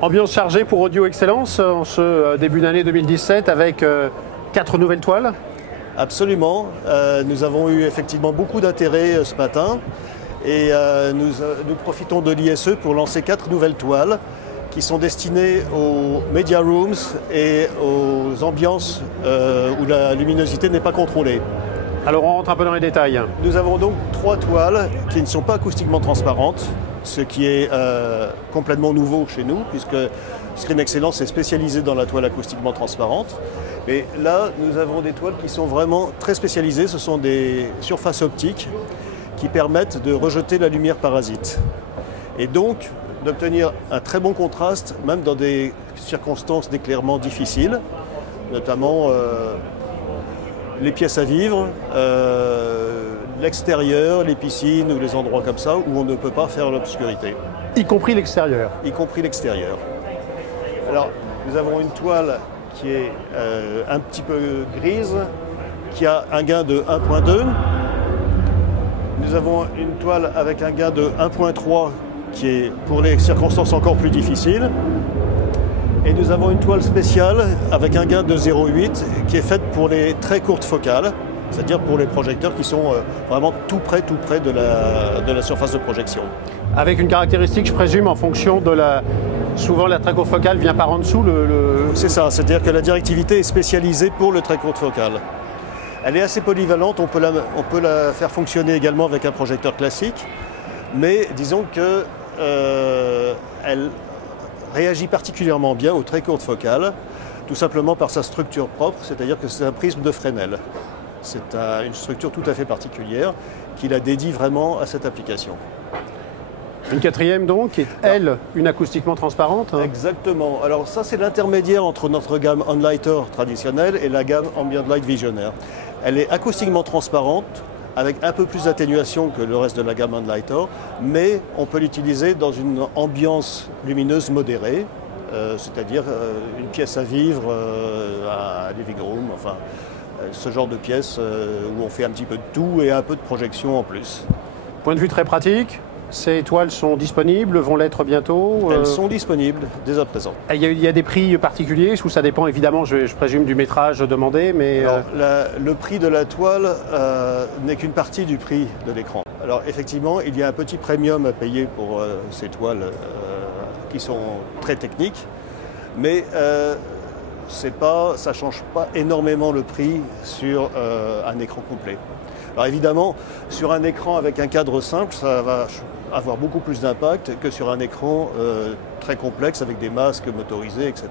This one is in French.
Ambiance chargée pour Audio Excellence en ce début d'année 2017 avec 4 nouvelles toiles. Absolument. Nous avons eu effectivement beaucoup d'intérêt ce matin et nous profitons de l'ISE pour lancer 4 nouvelles toiles qui sont destinées aux media rooms et aux ambiances où la luminosité n'est pas contrôlée. Alors on rentre un peu dans les détails. Nous avons donc 3 toiles qui ne sont pas acoustiquement transparentes, ce qui est complètement nouveau chez nous, puisque Screen Excellence est spécialisé dans la toile acoustiquement transparente. Mais là, nous avons des toiles qui sont vraiment très spécialisées. Ce sont des surfaces optiques qui permettent de rejeter la lumière parasite. Et donc, d'obtenir un très bon contraste, même dans des circonstances d'éclairement difficiles, notamment les pièces à vivre, l'extérieur, les piscines ou les endroits comme ça où on ne peut pas faire l'obscurité. Y compris l'extérieur. Y compris l'extérieur. Alors, nous avons une toile qui est un petit peu grise, qui a un gain de 1.2. Nous avons une toile avec un gain de 1.3 qui est pour les circonstances encore plus difficiles. Et nous avons une toile spéciale avec un gain de 0.8 qui est faite pour les très courtes focales, c'est-à-dire pour les projecteurs qui sont vraiment tout près de la surface de projection. Avec une caractéristique, je présume, en fonction de la... Souvent, la très courte focale vient par en dessous C'est ça, c'est-à-dire que la directivité est spécialisée pour le très courte focale. Elle est assez polyvalente, on peut la faire fonctionner également avec un projecteur classique, mais disons que elle réagit particulièrement bien aux très courtes focales, tout simplement par sa structure propre, c'est-à-dire que c'est un prisme de Fresnel. C'est une structure tout à fait particulière qui la dédie vraiment à cette application. Une quatrième donc, qui est elle, une acoustiquement transparente. Exactement. Alors ça c'est l'intermédiaire entre notre gamme Onlighter traditionnelle et la gamme Ambient Light Visionaire. Elle est acoustiquement transparente, avec un peu plus d'atténuation que le reste de la gamme Onlighter, mais on peut l'utiliser dans une ambiance lumineuse modérée, c'est-à-dire une pièce à vivre, un living room, enfin ce genre de pièce où on fait un petit peu de tout et un peu de projection en plus. Point de vue très pratique, ces toiles sont disponibles, vont l'être bientôt Elles sont disponibles dès à présent. Il y a des prix particuliers, où ça dépend évidemment, je présume, du métrage demandé, mais... Alors, le prix de la toile n'est qu'une partie du prix de l'écran. Alors effectivement, il y a un petit premium à payer pour ces toiles qui sont très techniques, mais ça ne change pas énormément le prix sur un écran complet. Alors évidemment, sur un écran avec un cadre simple, ça va avoir beaucoup plus d'impact que sur un écran très complexe avec des masques motorisés, etc.